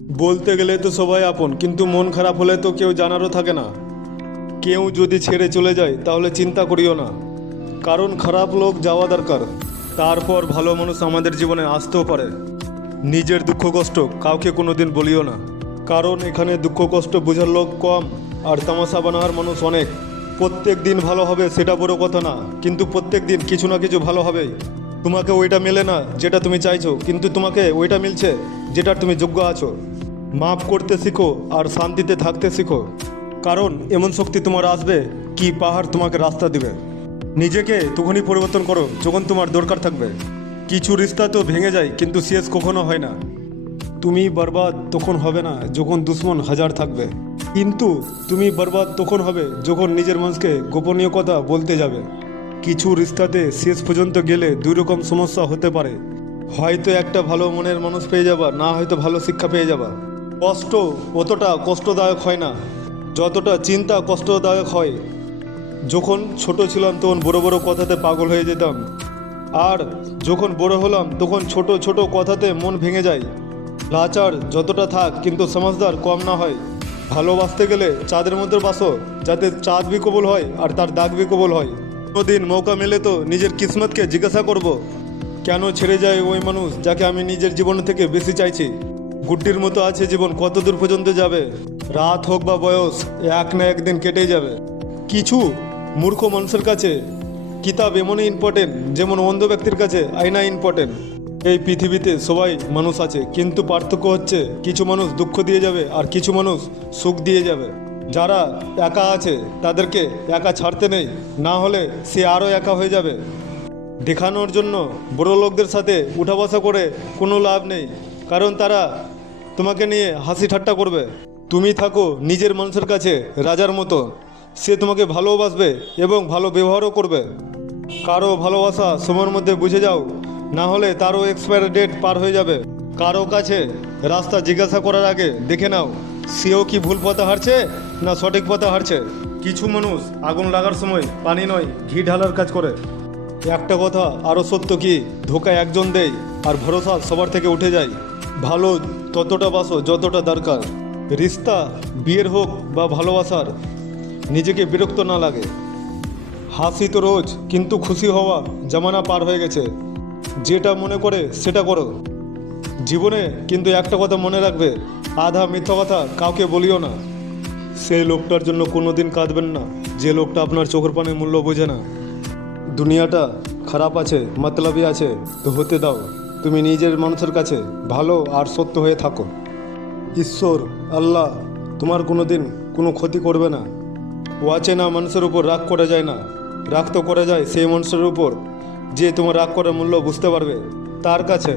বলতে গেলে তো সবাই আপন, কিন্তু মন খারাপ হলে তো কেউ জানারও থাকে না। কেউ যদি ছেড়ে চলে যায় তাহলে চিন্তা করিও না, কারণ খারাপ লোক যাওয়া দরকার, তারপর ভালো মানুষ আমাদের জীবনে আসতেও পারে। নিজের দুঃখ কষ্ট কাউকে কোনোদিন বলিও না, কারণ এখানে দুঃখ কষ্ট বোঝার লোক কম আর তামাশা বানাবার মানুষ অনেক। প্রত্যেক দিন ভালো হবে সেটা বড় কথা না, কিন্তু প্রত্যেক দিন কিছু না কিছু ভালো হবেই। তোমাকে ওইটা মেলে না যেটা তুমি চাইছো, কিন্তু তোমাকে ওইটা মিলছে যেটার তুমি যোগ্য আছো। মাফ করতে শিখো আর শান্তিতে থাকতে শিখো, কারণ এমন শক্তি তোমার আসবে কি পাহাড় তোমাকে রাস্তা দিবে। নিজেকে তখনই পরিবর্তন করো যখন তোমার দরকার থাকবে। কিছু রিস্তা তো ভেঙে যায়, কিন্তু শেষ কখনো হয় না। তুমি বরবাদ তখন হবে না যখন দুশ্মন হাজার থাকবে, কিন্তু তুমি বরবাদ তখন হবে যখন নিজের মানুষকে গোপনীয় কথা বলতে যাবে। কিছু রিস্তাতে শেষ পর্যন্ত গেলে দুই রকম সমস্যা হতে পারে, হয়তো একটা ভালো মনের মানুষ পেয়ে যাবা, না হয়তো ভালো শিক্ষা পেয়ে যাবা। কষ্ট অতটা কষ্টদায়ক হয় না যতটা চিন্তা কষ্টদায়ক হয়। যখন ছোট ছিলাম তখন বড় বড় কথাতে পাগল হয়ে যেতাম, আর যখন বড় হলাম তখন ছোট ছোট কথাতে মন ভেঙে যায়। লাচার যতটা থাক, কিন্তু সমাজদার কম না হয়। ভালোবাসতে গেলে চাঁদের মধ্যে বাসো, যাতে চাঁদ বি কবুল হয় আর তার দাগ বি কবুল হয়। কোনোদিন মৌকা মেলে তো নিজের কিসমতকে জিজ্ঞাসা করব, কেন ছেড়ে যায় ওই মানুষ যাকে আমি নিজের জীবন থেকে বেশি চাইছি। গুড্ডির মতো আছে জীবন, কত দূর পর্যন্ত যাবে। রাত হোক বা বয়স, এক না একদিন কেটেই যাবে। কিছু মূর্খ মানুষের কাছে কিতাব এমনই ইম্পর্টেন্ট যেমন অন্ধ ব্যক্তির কাছে আয়না ইম্পর্টেন্ট। এই পৃথিবীতে সবাই মানুষ আছে, কিন্তু পার্থক্য হচ্ছে কিছু মানুষ দুঃখ দিয়ে যাবে আর কিছু মানুষ সুখ দিয়ে যাবে। যারা একা আছে তাদেরকে একা ছাড়তে নেই, না হলে সে আরও একা হয়ে যাবে। দেখানোর জন্য বড় লোকদের সাথে উঠা বসা করে কোনো লাভ নেই, কারণ তারা তোমাকে নিয়ে হাসি ঠাট্টা করবে। তুমি থাকো নিজের মানুষের কাছে রাজার মতো, সে তোমাকে ভালোবাসবে এবং ভালো ব্যবহারও করবে। কারো ভালোবাসা সময়ের মধ্যে বুঝে যাও, না হলে তারও এক্সপায়ারি ডেট পার হয়ে যাবে। কারো কাছে রাস্তা জিজ্ঞাসা করার আগে দেখে নাও সেও কি ভুল পথে হাঁটছে না সঠিক পথে হাঁটছে। কিছু মানুষ আগুন লাগার সময় পানি নয় ঘি ঢালার কাজ করে। একটা কথা আরও সত্য কি, ধোকা একজন দেয় আর ভরসা সবার থেকে উঠে যায়। ভালো ততটা বাসো যতটা দরকার। রিস্তা বিয়ের হোক বা ভালোবাসার, নিজেকে বিরক্ত না লাগে। হাসি তো রোজ, কিন্তু খুশি হওয়া জামানা পার হয়ে গেছে। যেটা মনে করে সেটা করো জীবনে, কিন্তু একটা কথা মনে রাখবে, আধা মিথ্যা কথা কাউকে বলিও না। সেই লোকটার জন্য কোনো দিন কাঁদবেন না যে লোকটা আপনার চোখের পানির মূল্য বোঝে না। দুনিয়াটা খারাপ আছে, মতলবই আছে, তো হতে দাও। তুমি নিজের মানুষের কাছে ভালো আর সত্য হয়ে থাকো। ঈশ্বর আল্লাহ তোমার কোনো দিন কোনো ক্ষতি করবে না। অচেনা মানুষের উপর রাগ করা যায় না, রাগ তো করা যায় সেই মানুষের উপর যে তোমার রাগ করার মূল্য বুঝতে পারবে, তার কাছে।